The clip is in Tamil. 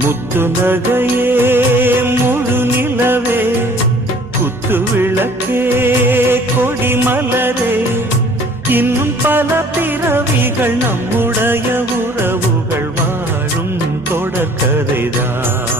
முத்து நகையே முழு நிலவே குத்து விளக்கே கொடி மலரே இன்னும் பல பிறவிகள் நம்முடைய உறவுகள் வாழும் தொடர்கதைதான்.